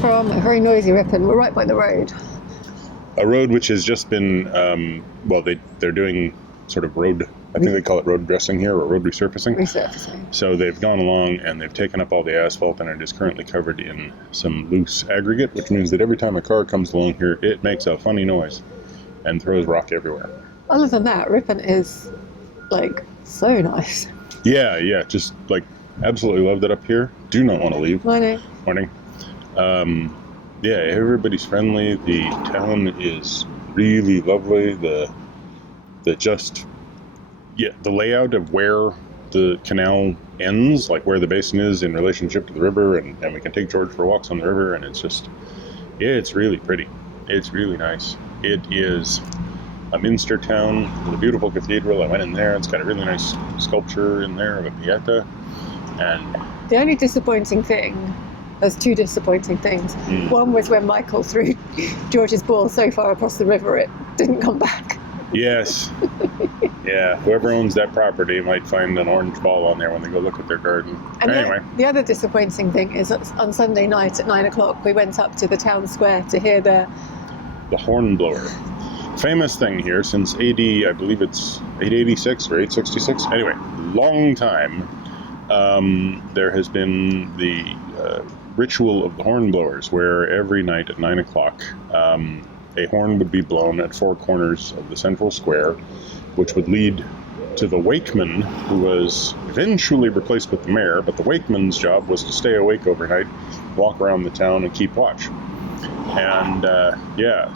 from a very noisy Ripon. We're right by the road. A road which has just been, they're doing sort of road, I think they call it road dressing here, or road resurfacing. Resurfacing. So they've gone along and they've taken up all the asphalt, and it is currently covered in some loose aggregate, which means that every time a car comes along here, it makes a funny noise and throws rock everywhere. Other than that, Ripon is, like, so nice. Yeah, just, like, absolutely loved it up here. Do not want to leave. Morning. Yeah, everybody's friendly. The town is really lovely. The layout of where the canal ends, like where the basin is in relationship to the river, and we can take George for walks on the river, and it's really pretty. It's really nice. It is a Minster town with a beautiful cathedral. I went in there. It's got a really nice sculpture in there of a Pieta. And the only disappointing thing, there's two disappointing things. One was when Michael threw George's ball so far across the river it didn't come back. Yes. Yeah, whoever owns that property might find an orange ball on there when they go look at their garden. And anyway. The other disappointing thing is that on Sunday night at 9 o'clock we went up to the town square to hear the hornblower. Famous thing here since AD, I believe it's 886 or 866. Anyway, long time. There has been the ritual of the hornblowers, where every night at 9 o'clock a horn would be blown at four corners of the central square, which would lead to the wakeman, who was eventually replaced with the mayor, but the wakeman's job was to stay awake overnight, walk around the town and keep watch. And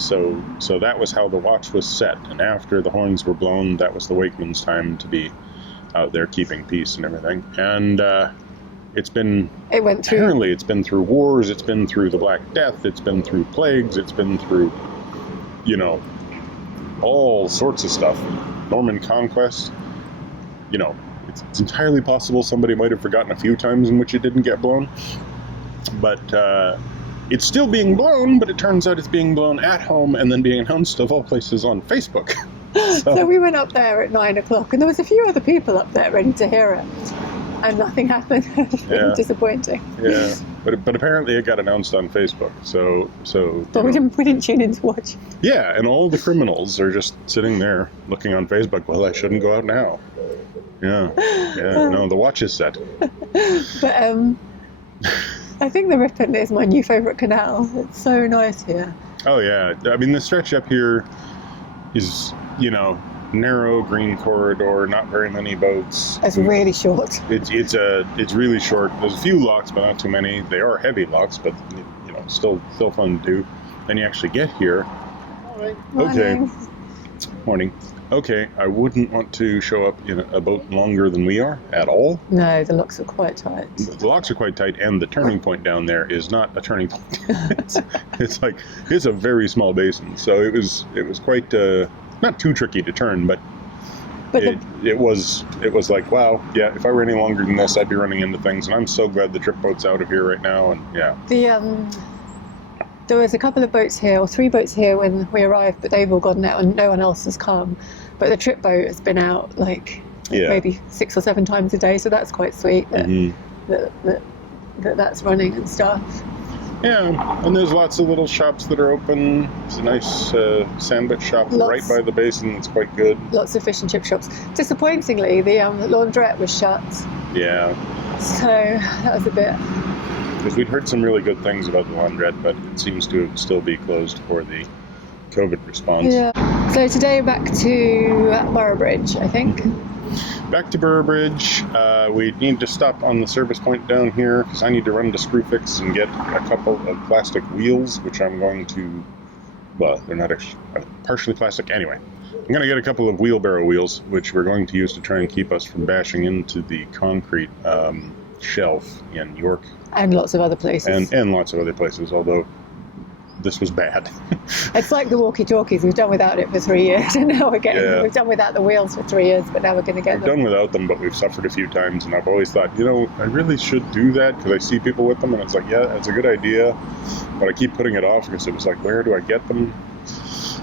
so that was how the watch was set. And after the horns were blown, that was the wakeman's time to be out there keeping peace and everything. And it's been through wars, it's been through the Black Death, it's been through plagues, it's been through, all sorts of stuff. Norman conquest. It's entirely possible somebody might have forgotten a few times in which it didn't get blown. But it's still being blown, but it turns out it's being blown at home and then being announced of all places on Facebook. So we went up there at 9 o'clock and there was a few other people up there ready to hear it. And nothing happened. Yeah. Disappointing. Yeah, but apparently it got announced on Facebook. But we didn't tune in to watch. Yeah, and all the criminals are just sitting there looking on Facebook. Well, I shouldn't go out now. Yeah. No, the watch is set. But I think the Ripon is my new favourite canal. It's so nice here. Oh yeah, I mean the stretch up here is narrow green corridor, not very many boats. It's really short. It's really short. There's a few locks, but not too many. They are heavy locks, but still fun to do. Then you actually get here. Morning. Morning. Okay, I wouldn't want to show up in a boat longer than we are at all. No, the locks are quite tight. The locks are quite tight, and the turning point down there is not a turning point. it's a very small basin, so it was quite. Not too tricky to turn, but it was like, wow, yeah, if I were any longer than this, I'd be running into things, and I'm so glad the trip boat's out of here right now, and yeah. There was a couple of boats here, or 3 boats here when we arrived, but they've all gone out and no one else has come. But the trip boat has been out maybe 6 or 7 times a day, so that's quite sweet that's running and stuff. Yeah, and there's lots of little shops that are open. There's a nice sandwich shop right by the basin that's quite good. Lots of fish and chip shops. Disappointingly, the laundrette was shut. Yeah. So that was a bit... Because we'd heard some really good things about the laundrette, but it seems to still be closed for the COVID response. Yeah. So today back to Boroughbridge, I think. Back to Boroughbridge. We need to stop on the service point down here because I need to run to Screwfix and get a couple of plastic wheels, which I'm going to, they're not actually partially plastic. Anyway, I'm going to get a couple of wheelbarrow wheels, which we're going to use to try and keep us from bashing into the concrete shelf in York. And lots of other places. And lots of other places, although this was bad. It's like the walkie-talkies. We've done without it for 3 years, and now we've done without the wheels for 3 years, but now we're going to get them. We've done without them, but we've suffered a few times, and I've always thought, I really should do that, because I see people with them, and it's like, yeah, it's a good idea, but I keep putting it off, because it was like, where do I get them?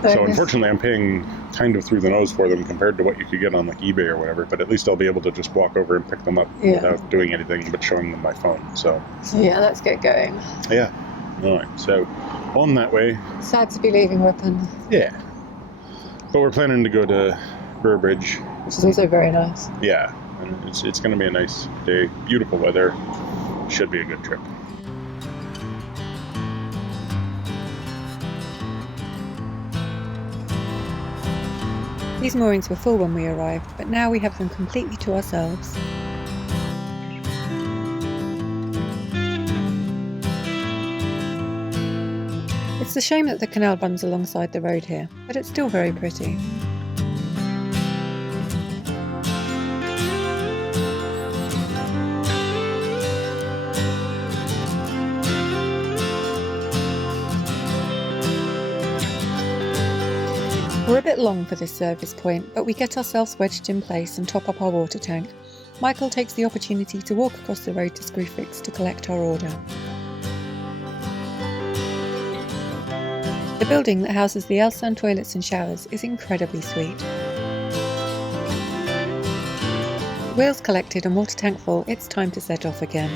So unfortunately, I'm paying kind of through the nose for them compared to what you could get on like eBay or whatever, but at least I'll be able to just walk over and pick them up without doing anything but showing them my phone. So yeah, let's get going. Yeah. Alright, so on that way. Sad to be leaving Ripon. Yeah. But we're planning to go to Boroughbridge. Which is also very nice. Yeah, and it's going to be a nice day. Beautiful weather. Should be a good trip. These moorings were full when we arrived, but now we have them completely to ourselves. It's a shame that the canal runs alongside the road here, but it's still very pretty. We're a bit long for this service point, but we get ourselves wedged in place and top up our water tank. Michael takes the opportunity to walk across the road to Screwfix to collect our order. The building that houses the Elsan toilets and showers is incredibly sweet. Wheels collected and water tank full, it's time to set off again.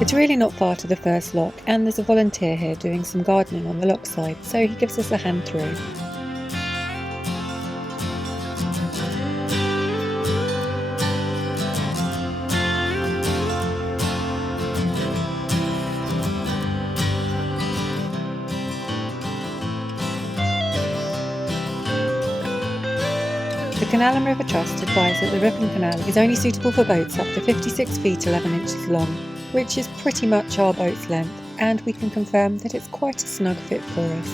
It's really not far to the first lock, and there's a volunteer here doing some gardening on the lock side, so he gives us a hand through. The Canal and River Trust advise that the Ripon Canal is only suitable for boats up to 56 feet 11 inches long, which is pretty much our boat's length, and we can confirm that it's quite a snug fit for us.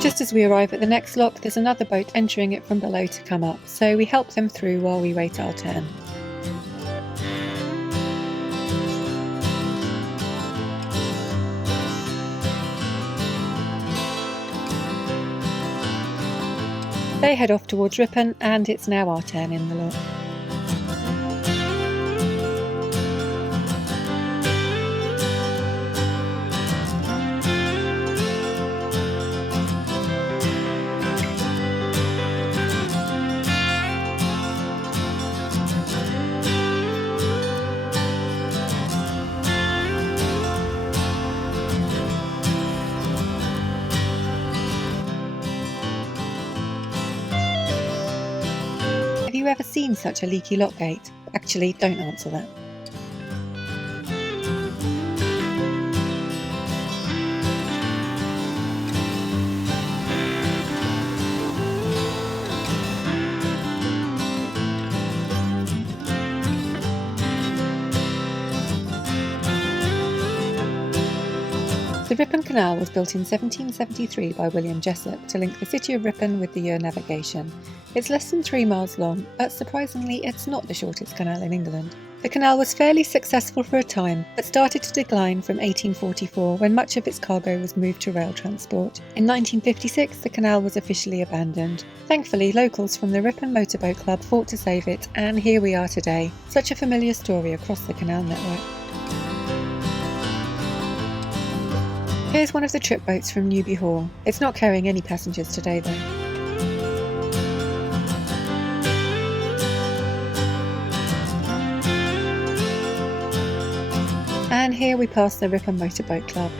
Just as we arrive at the next lock, there's another boat entering it from below to come up, so we help them through while we wait our turn. They head off towards Ripon, and it's now our turn in the lock. Have you ever seen such a leaky lock gate? Actually, don't answer that. The Ripon Canal was built in 1773 by William Jessup to link the city of Ripon with the Ure navigation. It's less than 3 miles long, but surprisingly it's not the shortest canal in England. The canal was fairly successful for a time, but started to decline from 1844 when much of its cargo was moved to rail transport. In 1956 the canal was officially abandoned. Thankfully, locals from the Ripon Motorboat Club fought to save it, and here we are today. Such a familiar story across the canal network. Here's one of the trip boats from Newby Hall. It's not carrying any passengers today though. And here we pass the Ripon Motorboat Club.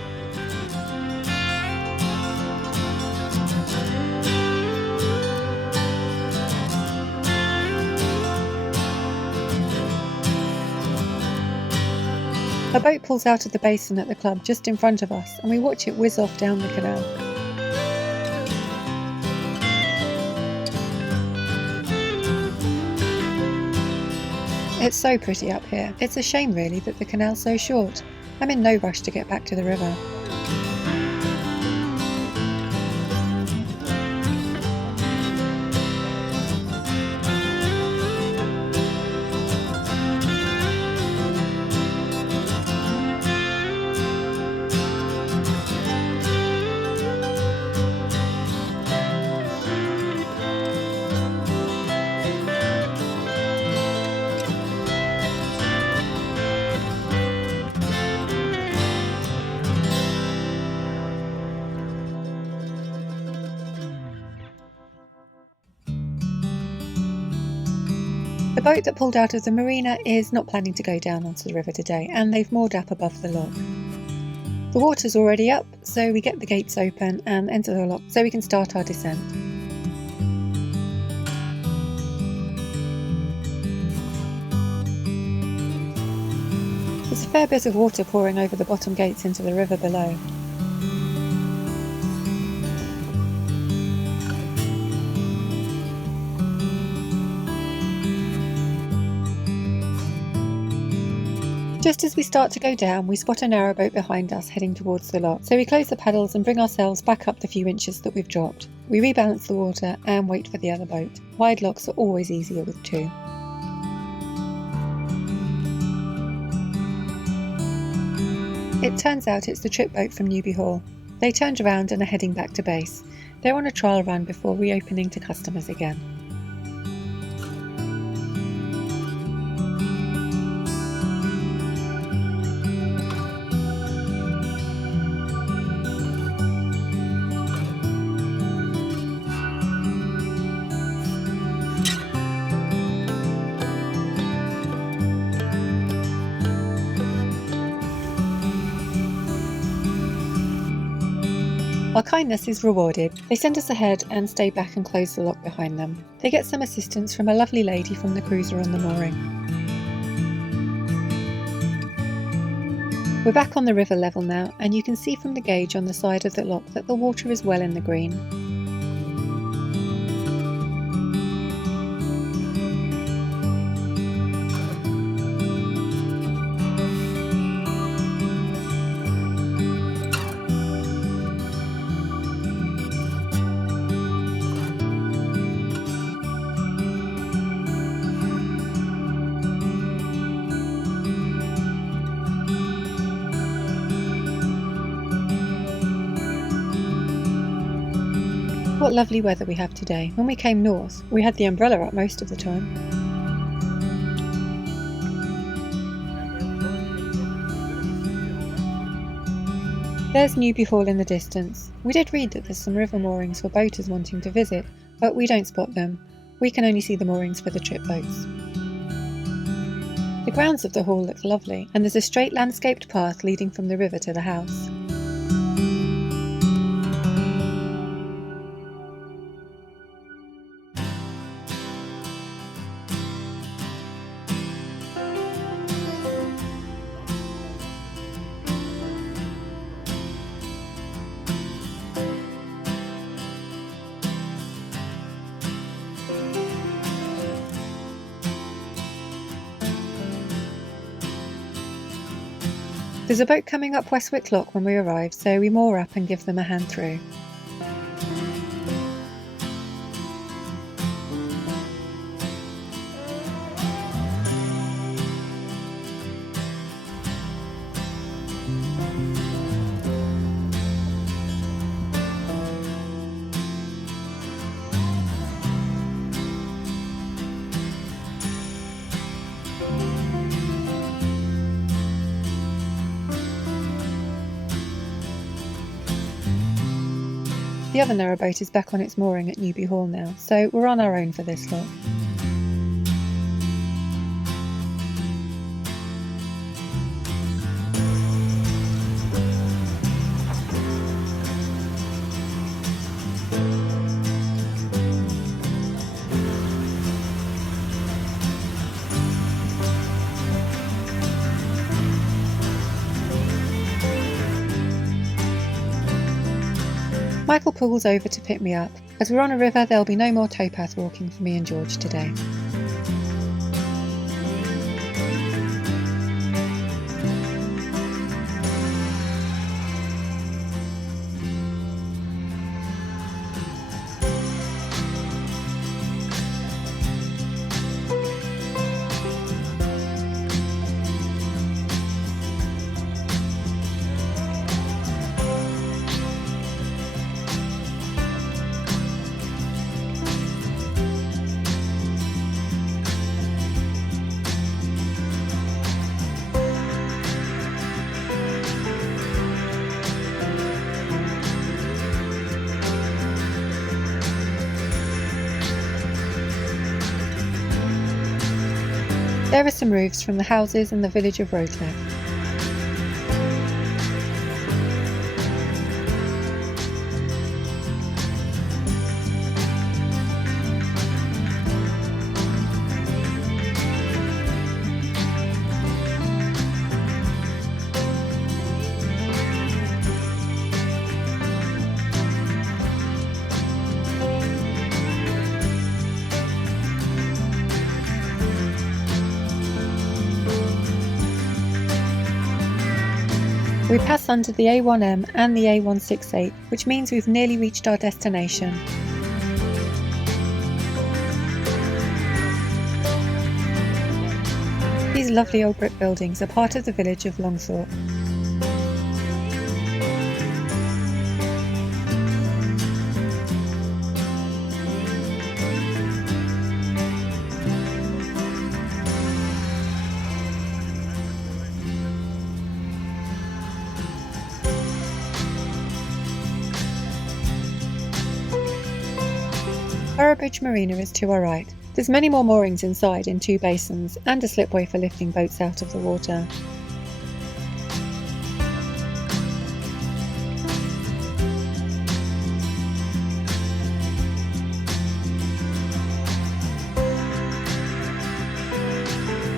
A boat pulls out of the basin at the club just in front of us, and we watch it whiz off down the canal. It's so pretty up here. It's a shame really that the canal's so short. I'm in no rush to get back to the river. The boat that pulled out of the marina is not planning to go down onto the river today, and they've moored up above the lock. The water's already up, so we get the gates open and enter the lock so we can start our descent. There's a fair bit of water pouring over the bottom gates into the river below. Just as we start to go down, we spot a narrowboat behind us heading towards the lock, so we close the paddles and bring ourselves back up the few inches that we've dropped. We rebalance the water and wait for the other boat. Wide locks are always easier with two. It turns out it's the trip boat from Newby Hall. They turned around and are heading back to base. They're on a trial run before reopening to customers again. Our kindness is rewarded. They send us ahead and stay back and close the lock behind them. They get some assistance from a lovely lady from the cruiser on the mooring. We're back on the river level now, and you can see from the gauge on the side of the lock that the water is well in the green. What lovely weather we have today. When we came north, we had the umbrella up most of the time. There's Newby Hall in the distance. We did read that there's some river moorings for boaters wanting to visit, but we don't spot them. We can only see the moorings for the trip boats. The grounds of the hall look lovely, and there's a straight landscaped path leading from the river to the house. There's a boat coming up Westwick Lock when we arrive, so we moor up and give them a hand through. The other narrowboat is back on its mooring at Newby Hall now, so we're on our own for this lot. Michael pulls over to pick me up. As we're on a river, there'll be no more towpath walking for me and George today. There are some roofs from the houses in the village of Boroughbridge. We pass under the A1M and the A168, which means we've nearly reached our destination. These lovely old brick buildings are part of the village of Longthorpe. Boroughbridge Marina is to our right. There's many more moorings inside in 2 basins and a slipway for lifting boats out of the water.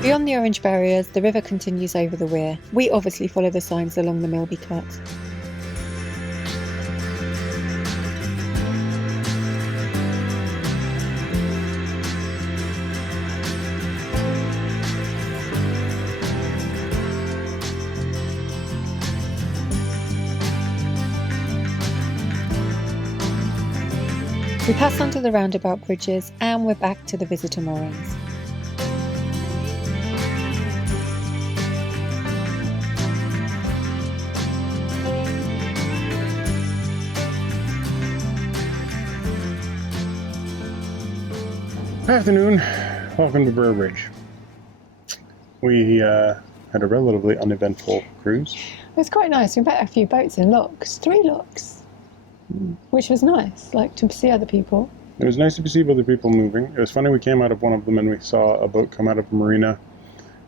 Beyond the orange barriers, the river continues over the weir. We obviously follow the signs along the Milby Cut. We pass under the roundabout bridges and we're back to the visitor moorings. Afternoon, welcome to Boroughbridge. We had a relatively uneventful cruise. It was quite nice. We met a few boats and locks, 3 locks. Which was nice, like to see other people. It was nice to see other people moving. It was funny, we came out of one of them and we saw a boat come out of the marina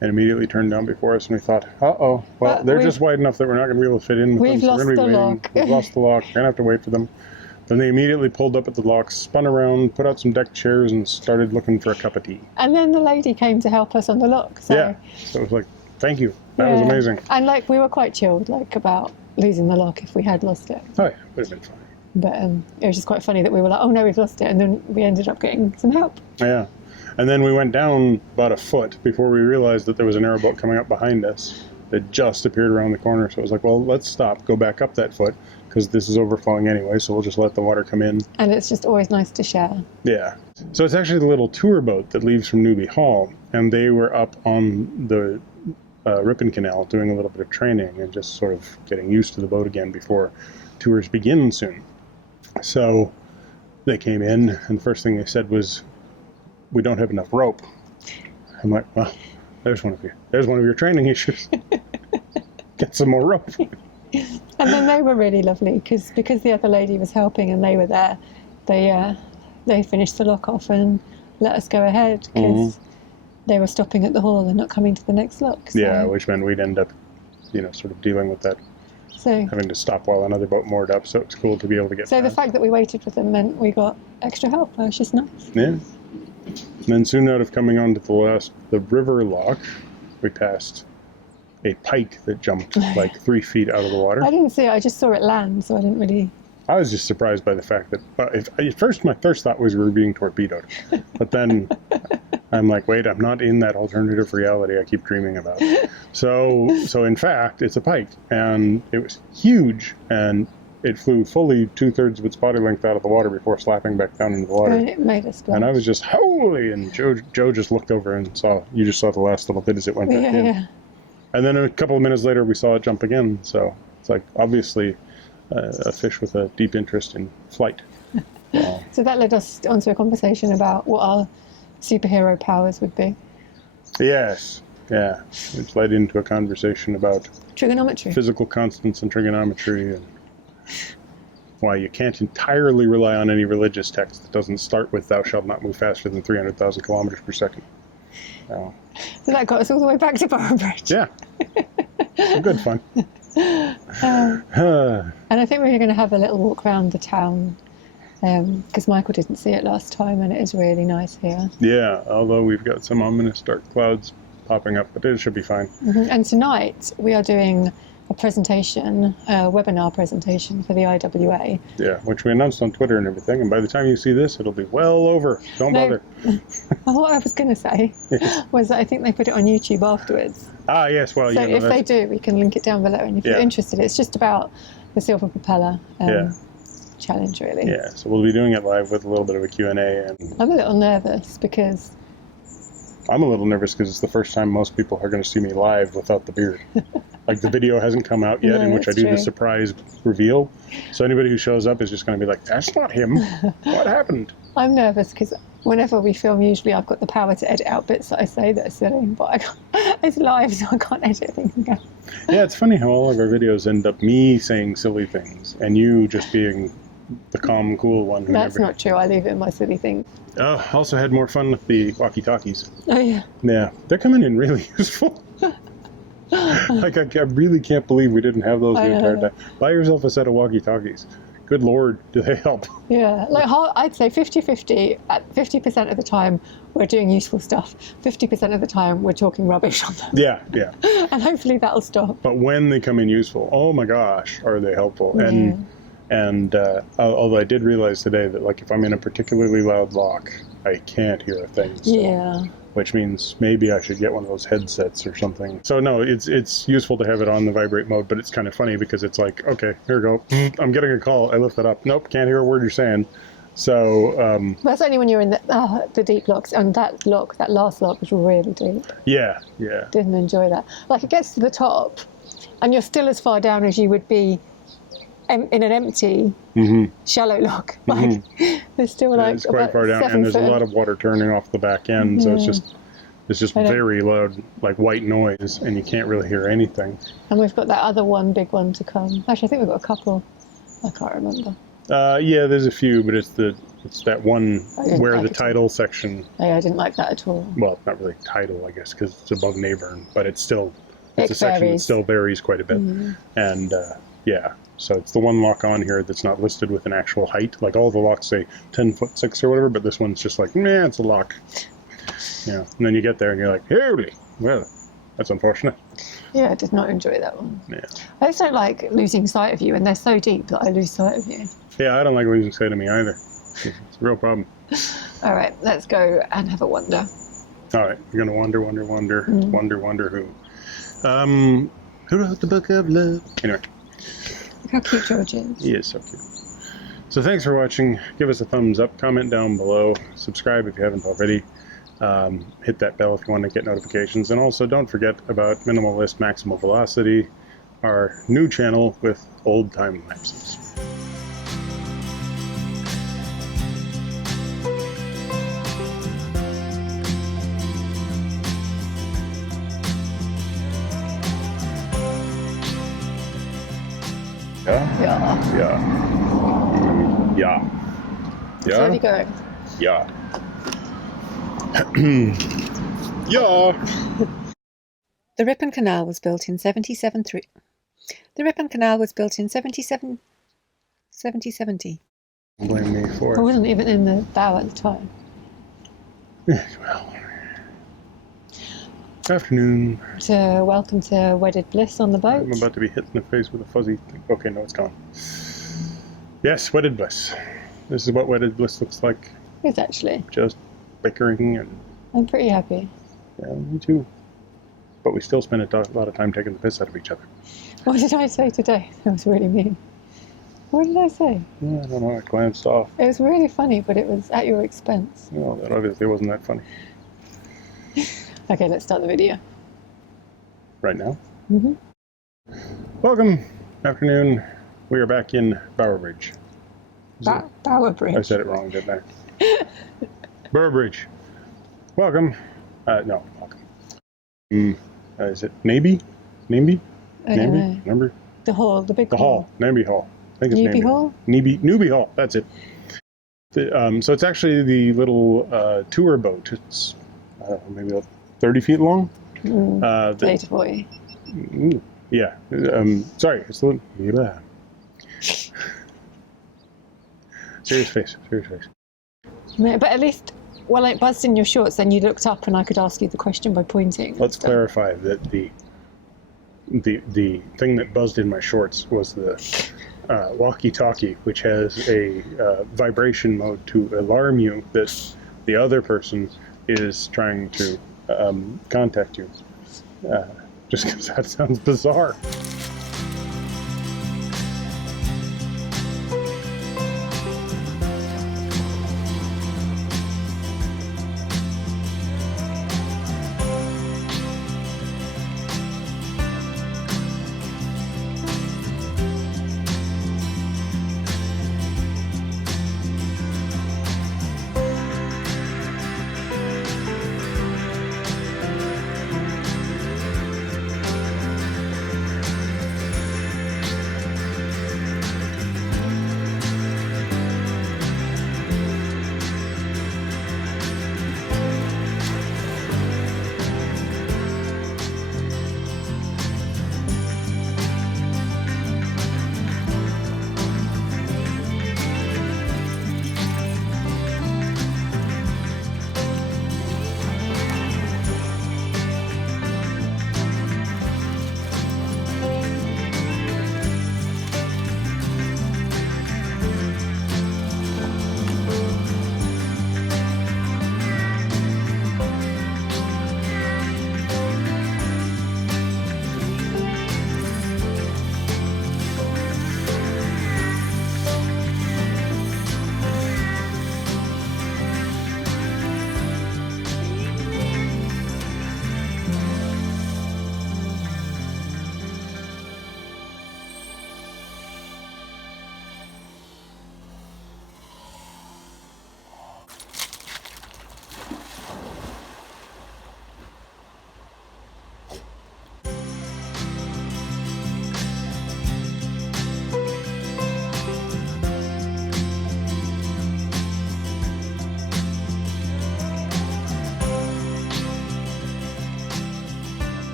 and immediately turned down before us, and we thought, uh-oh, well, they're just wide enough that we're not going to be able to fit in with them. We've lost the lock. We've lost the lock. We're going to have to wait for them. Then they immediately pulled up at the lock, spun around, put out some deck chairs, and started looking for a cup of tea. And then the lady came to help us on the lock. So. Yeah, so it was like, thank you. That was amazing. And like we were quite chilled, like about losing the lock if we had lost it. Oh yeah, would have been fine. But it was just quite funny that we were like, oh no, we've lost it, and then we ended up getting some help. Yeah, and then we went down about a foot before we realized that there was an airboat coming up behind us that just appeared around the corner. So it was like, well, let's stop, go back up that foot, because this is overflowing anyway, so we'll just let the water come in. And it's just always nice to share. Yeah. So it's actually the little tour boat that leaves from Newby Hall, and they were up on the Ripon Canal doing a little bit of training and just sort of getting used to the boat again before tours begin soon. So they came in, and the first thing they said was, we don't have enough rope. I'm like, well, there's one of your training issues. Get some more rope. And then they were really lovely because the other lady was helping and they were there. They finished the lock off and let us go ahead because they were stopping at the hall and not coming to the next lock. So. Yeah, which meant we'd end up, sort of dealing with that. So having to stop while another boat moored up, so it's cool to be able to get. So the fact that we waited with them meant we got extra help. That was just nice. Yeah. And then soon out of coming onto the river lock, we passed a pike that jumped like 3 feet out of the water. I didn't see it. I just saw it land, so I didn't really. I was just surprised by the fact that, at first my first thought was we were being torpedoed, but then I'm like, wait, I'm not in that alternative reality I keep dreaming about. So in fact, it's a pike, and it was huge, and it flew fully 2/3 of its body length out of the water before slapping back down into the water. And it made us splash. And I was just, holy, and Joe just looked over and saw the last little bit as it went back in. Yeah. And then a couple of minutes later, we saw it jump again, so it's like, obviously, a fish with a deep interest in flight. So that led us onto a conversation about what our superhero powers would be. Yes, yeah. Which led into a conversation about trigonometry, physical constants and trigonometry, and why you can't entirely rely on any religious text that doesn't start with "Thou shalt not move faster than 300,000 kilometers per second." So that got us all the way back to Boroughbridge. Yeah. Good fun. And I think we're going to have a little walk around the town because Michael didn't see it last time, and it is really nice here. Yeah, although we've got some ominous dark clouds popping up, but it should be fine. And tonight we are doing a presentation, a webinar presentation for the IWA. Yeah, which we announced on Twitter and everything, and by the time you see this, it'll be well over. Don't bother. What I was going to say was that I think they put it on YouTube afterwards. Ah, yes, well, So you know, if they do, we can link it down below, and if you're interested, it's just about the Silver Propeller challenge, really. Yeah, so we'll be doing it live with a little bit of a Q&A. And I'm a little nervous because... I'm a little nervous because it's the first time most people are going to see me live without the beard. Like, the video hasn't come out yet, in which I do the surprise reveal. So anybody who shows up is just going to be like, that's not him. What happened? I'm nervous because whenever we film, usually I've got the power to edit out bits that I say that are silly, but I can't, it's live, so I can't edit things out. Yeah, it's funny how all of our videos end up me saying silly things and you just being the calm, cool one. That's not true. I leave it in my silly things. Also had more fun with the walkie-talkies. Oh, yeah. Yeah, they're coming in really useful. Like, I really can't believe we didn't have those the entire time. Buy yourself a set of walkie-talkies. Good Lord, do they help? Yeah, like I'd say 50-50. At 50% of the time, we're doing useful stuff. 50% of the time, we're talking rubbish on them. Yeah, yeah. And hopefully that'll stop. But when they come in useful, oh my gosh, are they helpful? Yeah. And although I did realize today that, like, if I'm in a particularly loud lock, I can't hear a thing. So, yeah. Which means maybe I should get one of those headsets or something. So no, it's useful to have it on the vibrate mode, but it's kind of funny because it's like, okay, here we go. I'm getting a call. I lift it up. Nope, can't hear a word you're saying. So that's only when you're in the deep locks, and that last lock was really deep. Yeah, yeah. Didn't enjoy that. Like, it gets to the top, and you're still as far down as you would be in an empty, shallow lock. Like, there's still like it's quite far down, and there's a lot of water turning off the back end, so it's just very loud, like white noise, and you can't really hear anything. And we've got that other one, big one to come. Actually, I think we've got a couple. I can't remember. Yeah, there's a few, but it's that one where the tidal section. Yeah, I didn't like that at all. Well, not really tidal, I guess, because it's above Neighbourne, but it's a section that still varies quite a bit, and yeah. So it's the one lock on here that's not listed with an actual height. Like, all the locks say 10'6" or whatever, but this one's just like, nah, it's a lock. Yeah. And then you get there and you're like, holy, well, that's unfortunate. Yeah, I did not enjoy that one. Yeah. I just don't like losing sight of you, and they're so deep that I lose sight of you. Yeah, I don't like losing sight of me either. It's a real problem. All right, let's go and have a wander. All right, you're going to wander who? Who wrote the book of love? Anyway. Look how cute George is. He is so cute. So thanks for watching. Give us a thumbs up, comment down below, subscribe if you haven't already. Hit that bell if you want to get notifications. And also don't forget about Minimalist Maximal Velocity, our new channel with old time lapses. Yeah. It's already going. Yeah. Yeah. The Ripon Canal was built in 1770. The Ripon Canal was built in 1770. Blame me for it. I wasn't even in the bow at the time. Well. Afternoon. So, welcome to Wedded Bliss on the boat. I'm about to be hit in the face with a fuzzy thing. Okay, no, it's gone. Yes, Wedded Bliss. This is what Wedded Bliss looks like. It's actually. Just bickering and... I'm pretty happy. Yeah, me too. But we still spend a lot of time taking the piss out of each other. What did I say today? That was really mean. What did I say? Yeah, I don't know, I glanced off. It was really funny, but it was at your expense. Well, that obviously wasn't that funny. Okay, let's start the video. Right now? Welcome. Afternoon. We are back in Boroughbridge. Boroughbridge. I said it wrong, didn't I? Boroughbridge. Welcome. No, welcome. Is it Naby? Namby? I don't know. Remember? The hall, the big hall. Naby Hall. I think it's Newby Hall? Newby Hall, that's it. So it's actually the little tour boat. It's, I don't know, maybe 30 feet long. 30 to 40. Yeah. Sorry. It's a little... Yeah. Serious face. But at least, well, it buzzed in your shorts, then you looked up and I could ask you the question by pointing. Let's clarify that the thing that buzzed in my shorts was the walkie-talkie, which has a vibration mode to alarm you that the other person is trying to contact you. Just because that sounds bizarre.